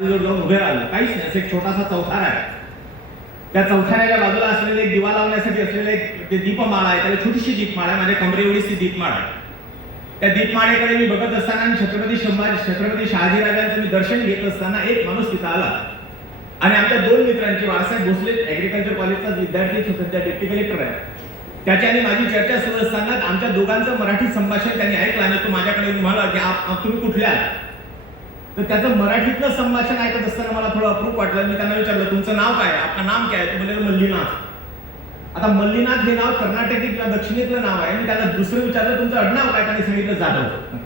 जाऊन उभे राहिलं, काहीच नाही, असं एक छोटासा चौथार आहे. त्या चौथाऱ्याच्या बाजूला असलेले एक दिवा लावण्यासाठी असलेले एक ते दीपमाळा आहे, त्याला छोटीशी दीपमाळा आहे, माझ्या कमरे एवढीच ती दीपमाळा आहे. त्या दीपमाळेकडे मी बघत असताना छत्रपती शहाजीराजांचं मी दर्शन घेत असताना एक माणूस तिथं आला आणि आमच्या दोन मित्रांची, बाळासाहेब भोसले ऍग्रिकल्चर कॉलेजचा विद्यार्थी, सध्या डेप्टी कलेक्टर आहे, त्याची आणि माझी चर्चा सुरू असताना आमच्या दोघांचं मराठी संभाषण त्यांनी ऐकलं आणि तो माझ्याकडे म्हणाला की तुम्ही कुठले आहात. तर त्याचं मराठीतलं संभाषण ऐकत असताना मला थोडं अप्रूप वाटलं. मी त्यांना विचारलं, तुमचं नाव काय, आपलं नाम काय. ते म्हणजे मल्लीनाथ. आता मल्लीनाथ हे नाव कर्नाटकी किंवा दक्षिणेतलं नाव आहे. मी त्यांना दुसरं विचारलं, तुमचं आडनाव काय. त्यांनी सांगितलं जाधव.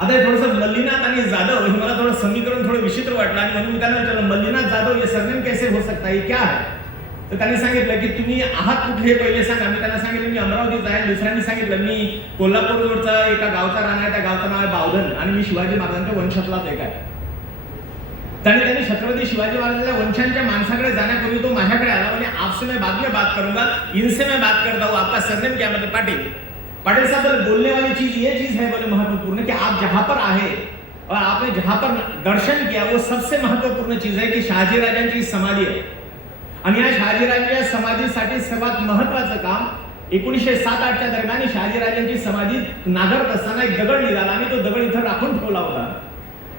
आता हे थोडंसं मल्लीनाथ आणि जाधव हे मला थोडं समीकरण थोडं विचित्र वाटलं आणि म्हणून मी त्यांना विचारलं, मल्लीनाथ जाधव ये सरनेम कैसे हो सकता है, क्या है. तर त्यांनी सांगितलं की तुम्ही आहात कुठले पहिले सांगा. मी त्यांना सांगितलं मी अमरावतीचा आहे. दुसऱ्यांनी सांगितलं मी कोल्हापूर रोडचा एका गावचा राणा आहे, त्या गावचं नाव आहे बावधन आणि मी शिवाजी महाराजांच्या वंशातलाच एक आहे. त्यांनी छत्रपती शिवाजी महाराजांच्या वंशांच्या माणसाकडे जाण्यापूर्वी तो माझ्याकडे आला म्हणजे आपसे मैं बाद में बात करूंगा, इनसे मैं बात करता हूँ, आपका सरनेम क्या. मतलब पाटिल. पाटिल साहब बोलने वाली चीज ये चीज है बोले महत्वपूर्ण कि आप जहां पर आए और आपने जहां पर दर्शन किया वो सबसे महत्वपूर्ण चीज है की शहाजीराजांची समाधी आहे आणि या शहाजीराजांच्या समाधीसाठी सर्वात महत्वाचं काम 1907-08च्या दरम्यान शहाजीराजांची समाधी नागरत असताना एक दगड निघाला आणि तो दगड इथं राखून ठेवला होता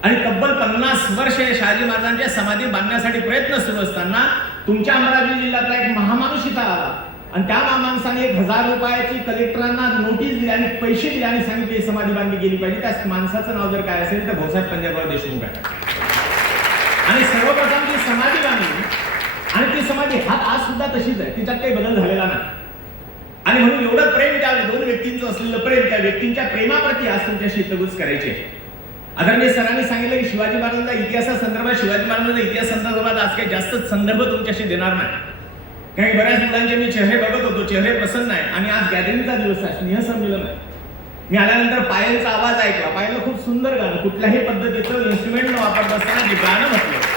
आणि तब्बल 50 वर्ष शहाजी महाराजांच्या समाधी बांधण्यासाठी प्रयत्न सुरू असताना तुमच्या अमरावती जिल्ह्यातला एक महामाणूस इथं आला आणि त्या महामाणसाने 1000 रुपयाची कलेक्टरांना नोटीस दिली आणि पैसे दिले आणि सांगितले समाधी बांधली गेली पाहिजे. त्या माणसाचं नाव जर काय असेल तर भाऊसाहेब पंजाबराव देशमुख आहे. आणि सर्वप्रथम ती समाधी बांधली आणि ती समाधी आज सुद्धा तशीच आहे, तिच्यात काही बदल झालेला नाही. आणि म्हणून एवढं प्रेम त्या दोन व्यक्तींचं असलेलं प्रेम, त्या व्यक्तींच्या प्रेमाप्रती आज तुमच्याशी तगूच करायचे. आदरणीय सरांनी सांगितलं की शिवाजी महाराजांचा इतिहासासंदर्भात, शिवाजी महाराजांचा इतिहास संदर्भात आज काही जास्त संदर्भ तुमच्याशी देणार नाही. काही बऱ्याच मुलांचे मी चेहरे बघत होतो, चेहरे प्रसन्न आहे आणि आज गॅदरिंगचा दिवस आहे, स्नेहसंमेलन आहे. मी आल्यानंतर पायलचा आवाज ऐकला. पायलनं खूप सुंदर गाणं, कुठल्याही पद्धतीचं इन्स्ट्रुमेंट न वापरत असताना जे गाणं म्हटलं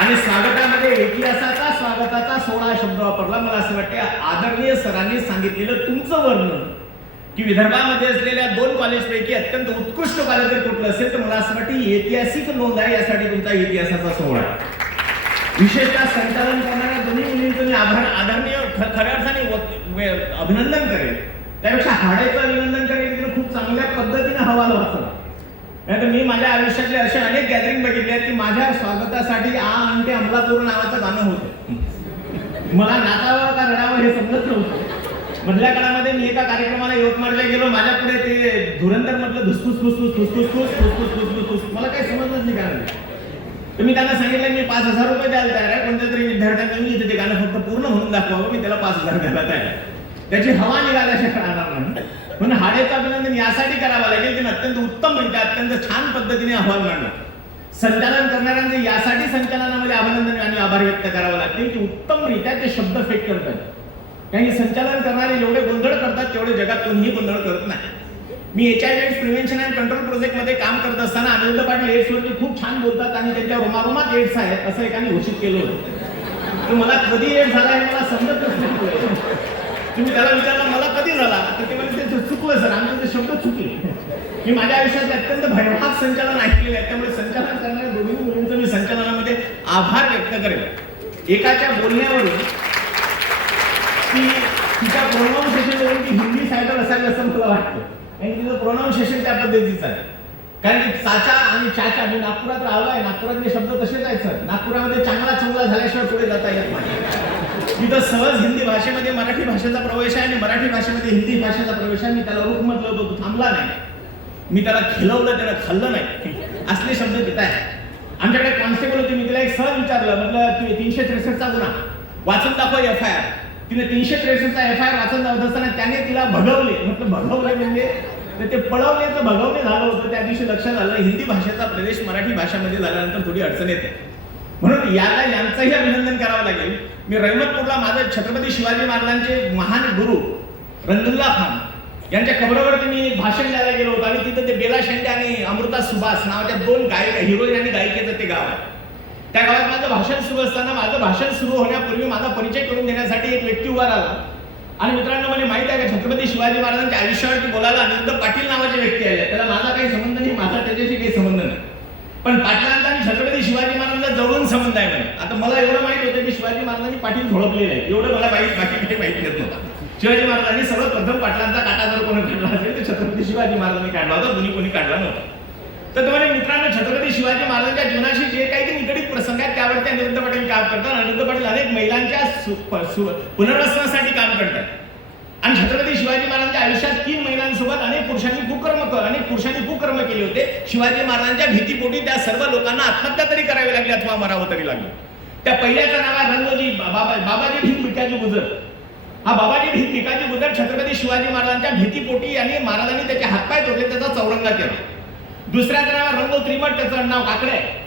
आणि स्वागतामध्ये इतिहासाचा स्वागताचा 16 शब्द वापरला. मला असं वाटतं आदरणीय सरांनी सांगितलेलं तुमचं वर्णन की विदर्भामध्ये असलेल्या 2 कॉलेजपैकी अत्यंत उत्कृष्ट कॉलेज जर कुठलं असेल तर मला असं वाटतं ऐतिहासिक नोंद आहे. यासाठी तुमचा इतिहासाचा सोहळा विशेषतः संचालन करणाऱ्या दोन्ही मुलींचं मी आदरणीय खऱ्या अर्थाने अभिनंदन करेल. त्यापेक्षा हाडायचं अभिनंदन करेल की खूप चांगल्या पद्धतीने हवाल वाचला. नाही तर मी माझ्या आयुष्यातले असे अनेक गॅदरिंग बघितले आहेत की माझ्या स्वागतासाठी आणि ते अंमलापूर नावाचं गाणं होतं. मला नाचावं का रडावं हे समजत नव्हतं. मधल्या काळामध्ये मी एका कार्यक्रमाला यवतमाळला गेलो, माझ्या पुढे ते धुरंधर म्हटलं धुसफुस फुसफुस फुसफुस फुसफुस फुसफुस फुस. मला काही समजलंच नाही गाणं. तर मी त्यांना सांगितलं मी 5000 रुपये द्यायला तयार आहे, कोणत्या तरी विद्यार्थ्यांना मी ते गाणं फक्त पूर्ण म्हणून दाखवावं, मी त्याला 5000 द्यायला तयार आहे. त्याची हवा निघाल्याशिवाय राहणार नाही. म्हणून हाडेचं अभिनंदन यासाठी करावं लागेल की अत्यंत उत्तमरित्या, अत्यंत छान पद्धतीने अहवाल मांडला. संचालन करणाऱ्यांचे यासाठी संचालनामध्ये अभिनंदन आणि आभार व्यक्त करावं लागतील की उत्तमरित्या ते शब्द फेक करतात. कारण संचालन करणारे जेवढे गोंधळ करतात तेवढे जगात कोणीही गोंधळ करत नाही. मी HIV AIDS prevention and control project मध्ये काम करत असताना आनंद पाटील एड्स वरती खूप छान बोलतात आणि त्यांच्या रोमारोमात एड्स आहे असं एकाने घोषित केलं होतं. तर मला कधी एड्स झाला हे मला समजतच नाही. तुम्ही त्याला विचारलं मला कधी झाला तर ते म्हणजे ते चुकलं सर, आमचे ते शब्द चुकले. मी माझ्या आयुष्यात अत्यंत भयानक संचालन ऐकलेले आहे, त्यामुळे संचालन करणाऱ्या दोन्ही मुलींचं मी संचालनामध्ये आभार व्यक्त करेल. एकाच्या बोलण्यावरून की तिच्या प्रोनाउन्सिएशनवरून ती हिंदी सायडर असावी असं मला वाटतं. आणि तिचं प्रोनाउन्सिएशन त्या पद्धतीचं आहे. कारण की चाचा आणि चाचा, मी नागपुरात राहिलो आहे, नागपुरातले शब्द तसेच आहेत सर. नागपुरामध्ये चांगला झाल्याशिवाय पुढे जाता येत नाही. तिथं सहज हिंदी भाषेमध्ये मराठी भाषेचा प्रवेश आहे आणि मराठी भाषेमध्ये हिंदी भाषेचा प्रवेश आहे. मी त्याला रूप म्हटलं होतं, तो थांबला नाही. मी त्याला खिलवलं, त्याला खाल्लं नाही. असले शब्द तिथं आहे. आमच्याकडे कॉन्स्टेबल होते, मी तिला एक सहज विचारलं, म्हटलं तू 363चा गुन्हा वाचून दाखव FIR. तिने 363चा FIR वाचून दाखवत असताना त्याने तिला भगवले. म्हटलं भगवले म्हणजे ते पळवण्याचं भगवणे झालं होतं. त्या दिवशी लक्षात आलं हिंदी भाषेचा प्रवेश मराठी भाषेमध्ये झाल्यानंतर थोडी अडचण येते. म्हणून यांचंही अभिनंदन करावं लागेल. मी रहमतपूरला माझे छत्रपती शिवाजी महाराजांचे महान गुरु रंगुल्ला खान यांच्या कबरावरती मी भाषण द्यायला गेलो होतो आणि तिथं ते बेला शेंडे आणि अमृता सुभाष नावाच्या 2 गायक, हिरोईन आणि गायिकेचं ते गाव आहे. त्या गावात माझं भाषण सुरू असताना माझं भाषण सुरू होण्यापूर्वी माझा परिचय करून देण्यासाठी एक व्यक्ती उभा राहिला आणि मित्रांनो मला माहित आहे का छत्रपती शिवाजी महाराजांच्या आयुष्यावरती बोलायला आनंद पाटील नावाचे व्यक्ती आले. त्याला माझा काही संबंध नाही, माझा त्याच्याशी काही संबंध नाही. पण पाटलांचा आणि छत्रपती शिवाजी आता मला एवढं माहित होतं की शिवाजी महाराजांनी पाटील झोडपलेलं आहे, एवढं मला बाकी काही माहिती येत नव्हतं. शिवाजी महाराजांनी सर्वप्रथम पाटलांचा काटा जर कोणी काढला असेल तर छत्रपती शिवाजी महाराजांनी काढला होता, कोणी काढला नव्हता. तर तुम्हाला मित्रांनो, छत्रपती शिवाजी महाराजांच्या जीवनाशी जे काही निगडीत प्रसंग आहेत त्यावरती अनिरुद्ध पाटील काम करतात. अनिरुद्ध पाटील अनेक महिलांच्या पुनर्वसनासाठी काम करतात. आणि छत्रपती शिवाजी महाराजांच्या आयुष्यात 3 महिलांसोबत अनेक पुरुषांनी कुकर्म केले होते. शिवाजी महाराजांच्या भीतीपोटी त्या सर्व लोकांना आत्महत्या तरी करावी लागली अथवा मरावं तरी लागलं. त्या पहिल्याचं नाव आहे रंगोजी बाबाजी भीम भिकाजी गुजर. हा बाबाजी भीम भिकाजी गुजर छत्रपती शिवाजी महाराजांच्या भीतीपोटी आणि महाराजांनी त्याचे हातपाय तोडले, त्याचा चौरंगा केला. दुसऱ्याचं नाव रंगो त्रिमठ, त्याचं नाव काकडे आहे.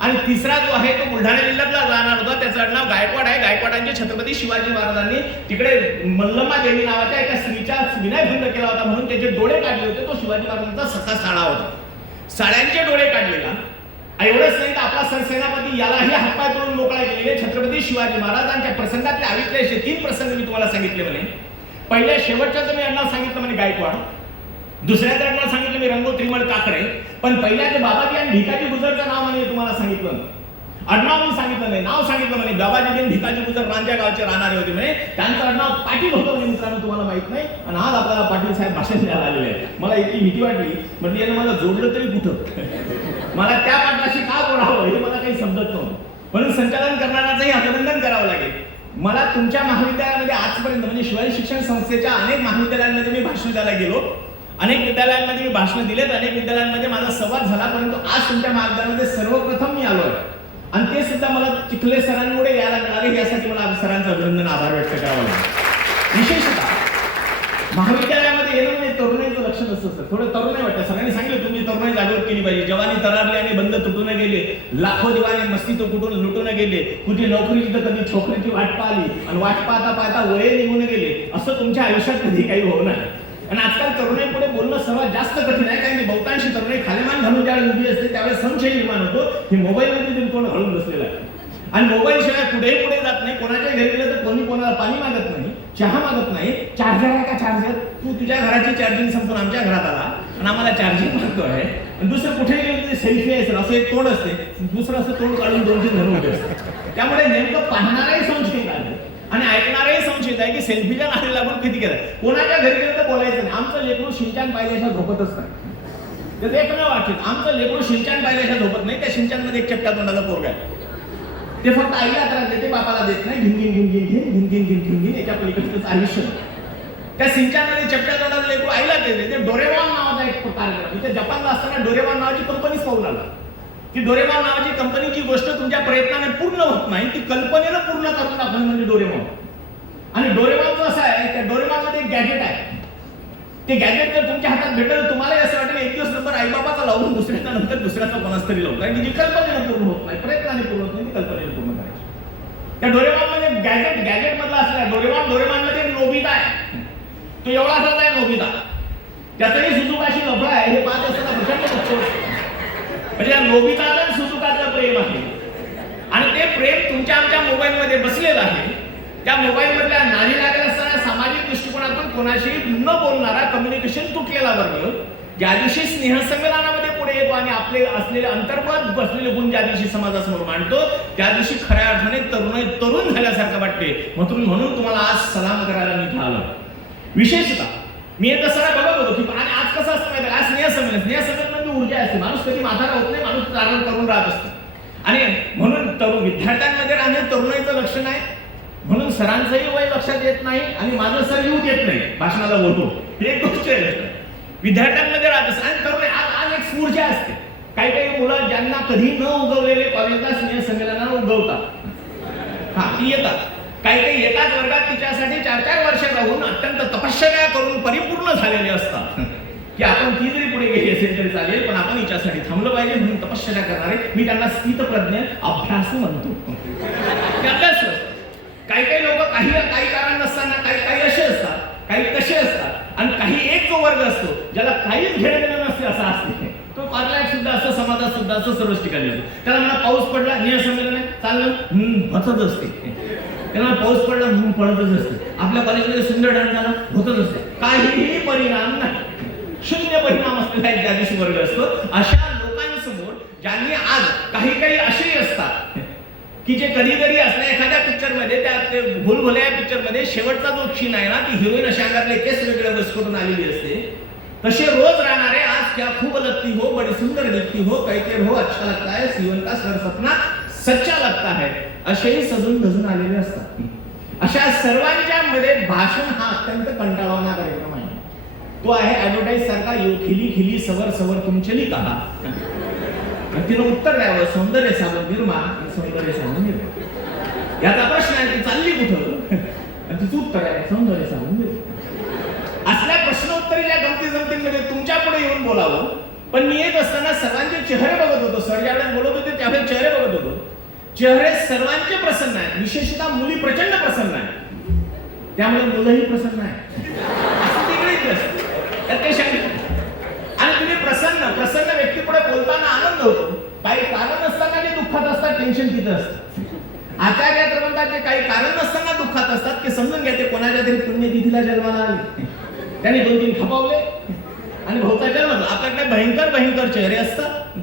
आणि तिसरा जो आहे तो बुलढाणा जिल्ह्यातला जाणार होता, त्याचं नाव गायकवाड आहे. गायकवाडांचे छत्रपती शिवाजी महाराजांनी तिकडे मल्लमा देवी नावाच्या एका स्त्रीचा विनयभंग केला होता म्हणून त्याचे डोळे काढले होते. तो शिवाजी महाराजांचा सखा साळा होता. साळ्यांचे डोळे काढलेला एवढंच नाही तर आपला सरसेनापती यालाही हातपाय तोडून मोकळा केलेले छत्रपती शिवाजी महाराजांच्या प्रसंगातले आवितले असे 3 प्रसंग मी तुम्हाला सांगितले म्हणे. पहिल्या शेवटच्याचं मी यांना सांगितलं म्हणे गायकवाड, दुसऱ्याचं नाव सांगितलं मी रंगो त्रिमळ काकडे, पण पहिल्याचे बाबाजी आणि भिकाजी गुजरचं नाव म्हणे तुम्हाला सांगितलं. आडनाव मी सांगितलं नाही, नाव सांगितलं म्हणे. बाबाजी आणि भिकाजी गुजर रांजा गावचे राहणारे होते म्हणे. त्यांचं आडनाव पाटील होतं म्हणे मित्रांनो, तुम्हाला माहित नाही. आणि आज आपल्याला पाटील साहेब भाषण द्यायला आलेले आहे. मला इतकी भीती वाटली, म्हणजे यानं मला जोडलं तरी कुठं, मला त्या पाटलाशी का जोडावं हे मला काही समजत नव्हतं. म्हणून संचालन करणाऱ्याचंही अभिनंदन करावं लागेल. मला तुमच्या महाविद्यालयामध्ये आजपर्यंत म्हणजे शिवाजी शिक्षण संस्थेच्या अनेक महाविद्यालयांमध्ये मी भाषण द्यायला गेलो, अनेक विद्यालयांमध्ये मी भाषण दिलेत, अनेक विद्यालयांमध्ये माझा संवाद झाला, परंतु आज तुमच्या महाविद्यालयामध्ये सर्वप्रथम मी आलोय आणि ते सुद्धा मला चिखले सरांमुळे यायला मिळाले. यासाठी मला सरांचं अभिनंदन, आभार व्यक्त करावा लागेल. विशेषतः महाविद्यालयामध्ये येणं म्हणजे तरुणाईचं लक्ष नसतं सर, थोडं तरुणाई वाटतं. सरांनी सांगितलं तुम्ही तरुणाई जागृत केली पाहिजे. जवानी तरारली आणि बंद तुटून गेले, लाखो दिवाने मस्ती तो कुठून लुटून गेले, कुठे नोकरीची तर कधी छोकरीची वाट पाहिली आणि वाट पाहता पाहता वये निघून गेले. असं तुमच्या आयुष्यात कधी काही होऊ नये. आणि आजकाल तरुणाई पुढे बोलणं सर्वात जास्त कठीण आहे, कारण की बहुतांशी तरुणाई खालीमान घालून ज्यावेळेस उभी असते त्यावेळेस संशय निर्माण होतो की मोबाईलमध्ये कोण हळून बसलेला आहे आणि मोबाईल शिवाय कुठेही पुढे जात नाही. कोणाच्या घरी गेलं तर कोणी कोणाला पाणी मागत नाही, चहा मागत नाही. चार्जर आहे का चार्जर, तू तुझ्या घराची चार्जिंग संपून आमच्या घरात आला आणि आम्हाला चार्जिंग मागतो आहे. आणि दुसरं कुठेही गेलं सेल्फी आहे सर, असं एक तोंड असते, दुसरं असं तोंड काढून 2-3 धरून उभे असते. त्यामुळे नेमकं पाहणाराही संशयित आहे आणि ऐकणारही संशयित आहे की सेल्फीच्या नादी लागून किती केलं. कोणाच्या घरी गेलं तर बोलायचं नाही. आमचं लेकरू शिंचान पाहिल्याशिवाय झोपतच नाही. ते एक न वाटत आमचं लेकरू शिंचान पाहिल्याशिवाय झोपत नाही. त्या शिंचान मध्ये एक चपट्या तोंडाचा पोरगा आहे. ते फक्त आईला त्रास देते, बापाला देत नाही. घिन घिन घिन घिन घिन घिन घिन घिन घिन याच्या पलीकडचं आयुष्य. त्या सिंचान मध्ये चपट्या तोंडाचं लेकरू आईला देते. ते डोरेमॉन नावाचा एक कार्यक्रम इथे जपानला असताना डोरेमॉन नावाची कंपनीच पाहून आला. ती डोरेमॉन नावाची कंपनीची गोष्ट तुमच्या प्रयत्नाने पूर्ण होत नाही, ती कल्पनेनं पूर्ण करून दाखवली म्हणजे डोरेमॉन. आणि डोरेमॉनचं असं आहे, त्या डोरेमॉन मध्ये एक गॅजेट आहे. ते गॅजेट जर तुमच्या हातात भेटलं तुम्हालाही असं वाटेल एक दिवस नंबर आईबापाचा लावून दुसऱ्याच्या नंतर दुसऱ्याचा कोणाच तरी लावून, कारण की जी कल्पनेनं पूर्ण होत नाही, प्रयत्नाने पूर्ण होत नाही, ती कल्पनेनं पूर्ण करायची. त्या डोरेमॉन मध्ये गॅजेट मधला असला डोरेमॉन मध्ये नोबिता आहे. तो एवढा असाच आहे नोबिता, त्याचाही सुजुकाशी लफडा आहे. हे पाहत असताना प्रचंड दुःख होतं. म्हणजे या नोबिताचं सुजुकाचं प्रेम आहे आणि ते प्रेम तुमच्या आमच्या मोबाईल मध्ये बसलेलं आहे. त्या मोबाईल मधल्या नादी लागत असताना सामाजिक दृष्टिकोनातून कोणाशी न बोलणारा, कम्युनिकेशन तुटलेला वर्ग ज्या दिवशी स्नेहसंमेलनामध्ये पुढे येतो आणि आपले असलेले अंतर्गत बसलेले गुण ज्या दिवशी समाजासमोर मांडतो त्या दिवशी खऱ्या अर्थाने तरुण झाल्यासारखं वाटते. म्हणून तुम्हाला आज सलाम करायला मी आलो. विशेषतः मी एक सगळं बघत होतो की आणि आज कसं असतं माहिती, आज स्नेहसंमेलन म्हणजे ऊर्जा असते. माणूस कधी म्हातारा होत नाही, माणूस प्रारंभ करून राहत असतो. आणि म्हणून तरुण विद्यार्थ्यांमध्ये राहणं तरुणाईचं लक्षण आहे. म्हणून सरांचंही वय लक्षात येत नाही आणि माझं सर येऊ देत नाही भाषणाला बोलतो, हे एक गोष्ट आहे. विद्यार्थ्यांमध्ये राहत असतं आणि तरुण आज एक ऊर्जा असते. काही काही मुलं ज्यांना कधी न उगवलेले कॉलेजला स्नेहसंमेलनाला उगवतात, हा ती येतात. काही काही एकाच वर्गात तिच्यासाठी 4-4 वर्ष राहून अत्यंत तपश्चर्या करून परिपूर्ण झालेले असतात की आपण ती जरी पुढे गेली असेल तरी चालेल, पण आपण हिच्यासाठी थांबलं पाहिजे म्हणून तपश्चर्या करणारे मी त्यांना स्थितप्रज्ञ अभ्यासू म्हणतो. अभ्यास काही काही लोक काही कारण नसताना काही असे असतात, काही कसे असतात आणि काही एक जो वर्ग असतो ज्याला काहीच घेणं देणं नसते असं असते. तो कार्यालयात सुद्धा असं, समाजात सुद्धा असं, सर्वच ठिकाणी असतो. त्याला म्हणा पाऊस पडला स्नेहसंमेलन आहे चाललं होतच असते. त्याला पाऊस पडला म्हणून पडतच असते. आपल्या कॉलेजमध्ये सुंदर डान्स झाला होतच असते. काहीही परिणाम नाही, शून्य परिणाम असलेला एक त्या दिवशी वर्ग असतो. अशा लोकांसमोर ज्यांनी आज काही असेही असतात की जे कधीतरी असल्या एखाद्या पिक्चरमध्ये त्या भूलभुलैया पिक्चरमध्ये शेवटचा जो सीन आहे ना, ती हिरोईन अशा अंगातले केस वेगळे बसकटून आलेली असते. तसे रोज राहणारे आज क्या खूब लगती हो, बड़ी सुंदर दिखती हो, कहते हो अच्छा लगता है, जीवन का सर सपना सच्चा लगता है, असेही सजून धजून आलेले असतात. अशा सर्वांच्या मध्ये भाषण हा अत्यंत कंटाळवाणा कार्यक्रम आहे. तो आहे ऍडव्हर्टाईज सारखा, खिली खिली सवर सवर तुम चली कहा. तिला उत्तर द्यावं, सौंदर्य साबण निर्मा, सौंदर्य साबण निर्मा. याचा प्रश्न आहे, ती चालली कुठं आणि तिचं उत्तर आहे सौंदर्य साबण निर्मा. असल्या प्रश्नोत्तरीच्या गमती जमतींमध्ये तुमच्या पुढे येऊन बोलावं. पण मी येत असताना सर्वांचे चेहरे बघत होतो. सर ज्यावेळेस बोलत होते त्यावेळेस चेहरे बघत होतो. चेहरे सर्वांचे प्रसन्न आहेत, विशेषतः मुली प्रचंड प्रसन्न आहेत, त्यामुळे मुलंही प्रसन्न आहेत. आणि तुम्ही प्रसन्न प्रसन्न व्यक्ती पुढे बोलताना आनंद होतो. काही कारण नसताना जे दुःखात असतात, टेन्शन तिथं असतं. आचार्य तर म्हणतात ते काही कारण नसताना दुःखात असतात, की समजून घ्या ते कोणाच्या तरी पुण्यतिथीला जन्माला आले, त्यांनी 2-3 खपावले आणि भाऊचा जन्म झाला. आपल्याकडे भयंकर भयंकर चेहरे असतात,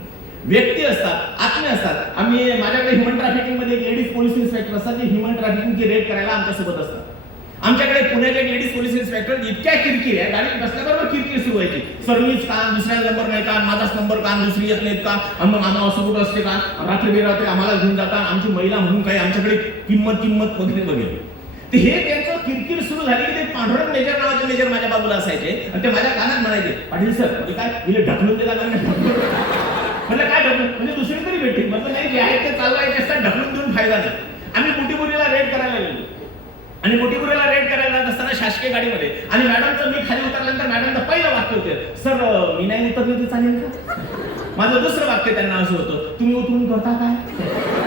व्यक्ती असतात, आत्मे असतात. माझ्याकडे ह्युमन ट्रॅफिकिंग मध्ये लेडीज पोलीस इन्स्पेक्टर असतात, जे ह्युमन ट्रॅफिकिंगची रेड करायला आमच्यासोबत असतात. आमच्याकडे पुण्याचे लेडीज पोलीस इन्स्पेक्टर इतक्या किरकिर आहे, गाडीत बसल्याबरोबर किरकिर सुरू व्हायची. सर मीच का, दुसऱ्या नंबर नाही का, माझाच नंबर का, दुसरी येत नाहीत का, मग आम्हाला असं कुठं असते का, रात्री बेरात्री आम्हाला घेऊन जातात, आमची महिला म्हणून काही आमच्याकडे किंमत वगैरे वगैरे. ते हे त्यांचं किरकिर सुरू झाली की ते पांढरंग मेजर नावाचे मेजर माझ्या बाजूला असायचे आणि ते माझ्या कानात म्हणायचे, पाटील सर म्हणजे काय, इले ढकलून देता का नाही. म्हणजे काय ढकलून, म्हणजे दुसरी तरी भेटतील. म्हणजे नाही, जे आहे ते चालवायचे असतात, ढकलून देऊन फायदा नाही. आम्ही बुटीपुरीला रेड करायला गेलो आणि बुटीपुरीला रेड करायला जात असताना शासकीय गाडीमध्ये, आणि मॅडमचं मी खाली उतरल्यानंतर मॅडमचं पहिलं वाक्य होतं, सर मी नाही उतरले तर चालेल का. माझं दुसरं वाक्य त्यांना असं होतं, तुम्ही उतरून करता काय,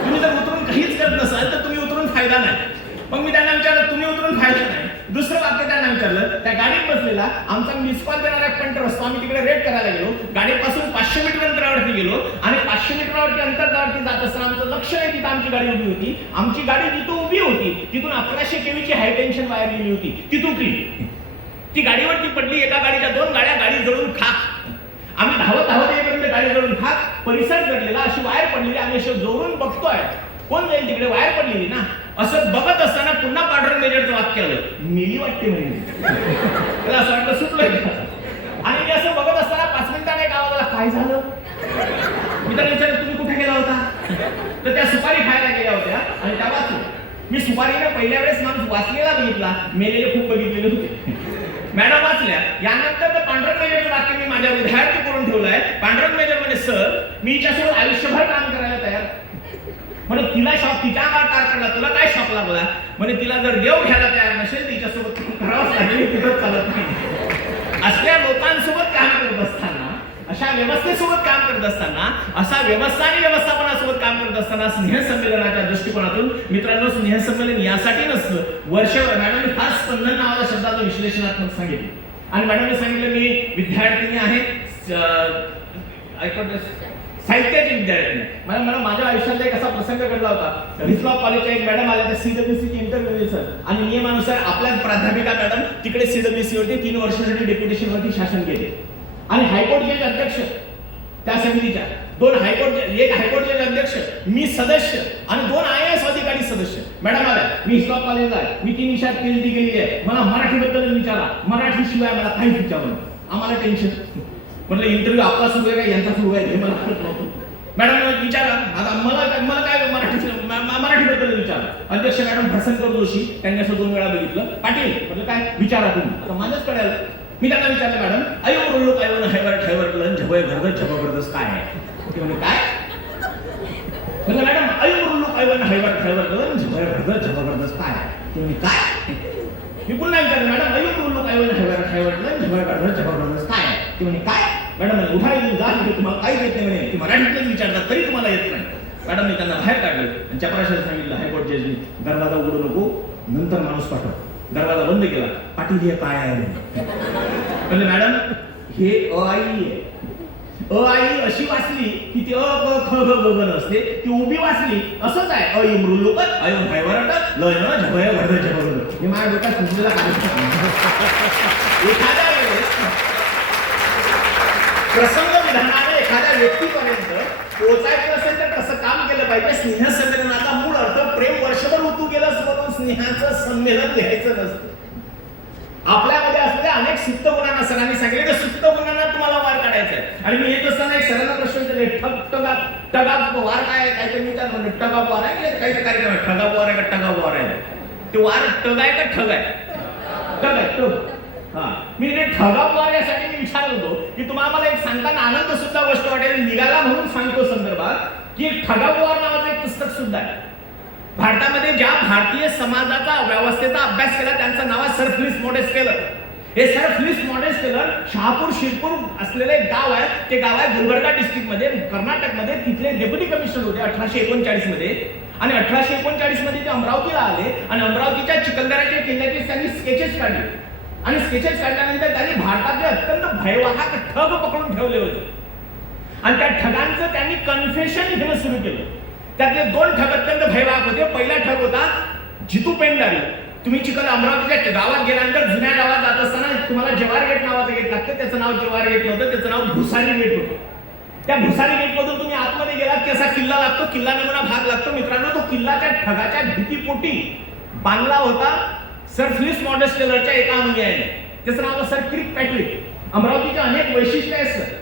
तुम्ही जर उतरून काहीच करत नसाल तर तुम्ही उतरून फायदा नाही. मग मी त्यांना विचारलं, तुम्ही उतरून फायदा नाही. दुसरं वाक्य त्यांना विचारलं, त्या गाडीत बसलेला आमचा मिस कॉल देणारा पंटर असतो, आम्ही तिकडे रेड करायला गेलो, गाडीपासून 500 मीटर अंतरावरती गेलो आणि 500 मीटरवरती अंतरावरती जात असताना आमचं लक्ष नाही तिथं आमची गाडी उभी होती. आमची गाडी जिथं उभी होती तिथून 1100 kV ची हाय टेन्शन वायर गेली होती, ती तुटली. ती गाडीवरती पडली, एका गाडीच्या 2 गाड्या, गाडी जळून खाक. आम्ही धावत येईपर्यंत गाडी जळून खाक, परिसर जळलेला, अशी वायर पडलेली. आम्ही असं जोरून बघतोय कोण जाईल तिकडे, वायर पडलेली ना. असं बघत असताना पुन्हा पांढरंग मेजरचं वाक्य आलं, मेली वाटते म्हणजे. त्याला असं वाटलं सुटलंय. आणि मी असं बघत असताना 5 मिनिटांनी गावाला काय झालं, मी त्याला विचारलं तुम्ही कुठे गेला होता, तर त्या सुपारी खायला गेल्या होत्या आणि त्या वाचल्या. मी सुपारीने पहिल्या वेळेस माणूस वाचलेला बघितला, मेलेले खूप बघितलेले होते. मॅडम वाचल्या. यानंतर तर पांढरंग मेजरचं वाक्य मी माझ्या विद्यार्थी करून ठेवलंय. पांढरंग मेजर म्हणजे सर मी हिच्यासोबत आयुष्यभर काम करायला तयार. म्हणजे तिला शॉक, तिच्या अंगावर कार पडला, तुला काय शॉक लागला. म्हणजे तिला जर देव घ्यायला तयार नसेल तिच्यासोबत करावंच लागेल, तिथंच चालत नाही. असल्या लोकांसोबत काम करत असताना, अशा व्यवस्थेसोबत काम करत असताना, असा व्यवस्था आणि व्यवस्थापनासोबत काम करत असताना स्नेहसंमेलनाच्या दृष्टिकोनातून मित्रांनो, स्नेहसंमेलन यासाठी नसतं. वर्षभर मॅडमने फार स्पंदन नावाच्या शब्दाचं विश्लेषणात्मक सांगितलं आणि मॅडमने सांगितलं मी विद्यार्थिनी आहे, साहित्याची विद्यार्थी. मला माझ्या आयुष्यात एक असा प्रसंग घडला होता. हिस्लॉप कॉलेजच्या एक मॅडम आल्या, CWCची इंटरव्ह्यू सर, आणि नियमानुसार आपल्याच प्राध्यापिका मॅडम तिकडे CWC वरती 3 वर्षासाठी डेप्युटेशन वरती शासन केले. आणि हायकोर्ट जज अध्यक्ष त्या समितीच्या, 2 हायकोर्ट, एक हायकोर्ट जज अध्यक्ष, मी सदस्य आणि 2 IAS अधिकारी सदस्य. मॅडम आल्या, मी हिस्लॉप कॉलेजला आहे, मी 3 विषयात PhD केलेली आहे, मला मराठीबद्दल विचारा, मराठी शिवाय मला काहीच विचारू. आम्हाला टेन्शन. म्हटलं इंटरव्ह्यू आपला सुरू आहे का यांचा सुरू आहे हे मला कळत नव्हतं. मॅडम विचारा, आता मला काय मराठीबद्दल विचारा. अध्यक्ष मॅडम भडसनकर जोशी, त्यांनी असं 2 वेळा बघितलं. पाटील म्हटलं काय विचारा तुम्ही. आता माझ्याच कडे आलं. मी त्यांना विचारलं, मॅडम अयो बोललो काय ठेवर झबय जबरदस्त काय आहे. ते म्हणे काय. म्हटलं मॅडम अयो बोललो काय जबरदस्त काय आहे. ते म्हणे काय. मी पुन्हा विचारलं, मॅडम अयो बोललो काय जबरदस्त काय आहे. ते म्हणे काय. मॅडम उठायला जा, तुम्हाला काही येत नाही म्हणे, मराठीतच विचारतात तरी तुम्हाला येत नाही. मॅडमने त्यांना बाहेर काढलं आणि चपराशाला सांगितलं, हायकोर्ट जजनी दरवाजा उघडू नको, नंतर माणूस पाठव. दरवाजा बंद केला. पाटील हे काय आहे म्हणजे मॅडम हे आई आहे. आई अशी वाचली की ती ख ग ग नसते, ती उभी वाचली असंच आहे. अ मृलोकत अय भयवरट लय न झभय भरद झभगड. हे माझ्या डोक्यात सुचलेला एखाद्या वेळेस प्रसंग विधानाने एखाद्या व्यक्तीपर्यंत पोहोचायचं असेल तर कसं काम केलं पाहिजे. स्नेहसंमेलनाचा मूळ अर्थ स्नेहाचं संमेलन लिहायचं नसतं. आपल्यामध्ये असलेल्या अनेक सुप्त गुणांना सरांनी सांगितलं की सुप्त गुणांना तुम्हाला वार काढायचा आहे. आणि मी येत असताना एक सरांना प्रश्न विचारले, टगाप वार काय आहे? काहीतरी मी काय म्हणतो, टगाप वार आहे, काही कार्यक्रम आहे, ठगाप वार आहे का टगाप वार आहे? ते वार टग आहे का ठग आहे? टग आहे, टग. हा, मी ते ठगाप वार यासाठी मी विचारत होतो की तुम्हाला मला एक सांगताना आनंद सुद्धा गोष्ट वाटेल, निघाला म्हणून सांगतो संदर्भात की ठगाप वार नावाचं एक पुस्तक सुद्धा आहे. भारतामध्ये ज्या भारतीय समाजाचा व्यवस्थेचा अभ्यास केला त्यांचं नाव आहे सर फिलिप्स मॉडेस्टेलर. हे सर फिलिप्स मॉडेस्टेलर शहापूर शिरपूर असलेले गाव आहे. ते गाव आहे गुलबर्गा डिस्ट्रिक्ट मध्ये, कर्नाटकमध्ये. तिथले डेप्युटी कमिशनर होते 1839 मध्ये. आणि 1839 मध्ये ते अमरावतीला आले आणि अमरावतीच्या चिखलदऱ्याच्या किल्ल्याचे त्यांनी स्केचेस काढले. आणि स्केचेस काढल्यानंतर त्यांनी भारतातले अत्यंत भयवाहक ठग पकडून ठेवले होते. आणि त्या ठगांचं त्यांनी कन्फेशन घेणं सुरू केलं. त्यातले 2 ठग अत्यंत भयवाहक होते. पहिला ठग होता जितू पेंडारी. तुम्ही अमरावतीच्या गावात गेल्यानंतर जुन्या गावात जात असताना तुम्हाला जवाहर गेट नावाचं गेट लागतं. त्याचं नाव जवाहर गेट नव्हतं, त्याचं नाव भुसारी गेट होतं. त्या भुसारी गेट मधून तुम्ही आतमध्ये गेलात की असा किल्ला लागतो, किल्ला नमुना भाग लागतो. मित्रांनो, तो किल्ला त्या ठगाच्या भीतीपोटी बांधला होता सर फिलिप्स मॉडेस्टेलरच्या एका अनुयायाने. त्याचं नाव सर क्रिक पॅट्रिक. अमरावतीच्या अनेक वैशिष्ट्य आहेत सर.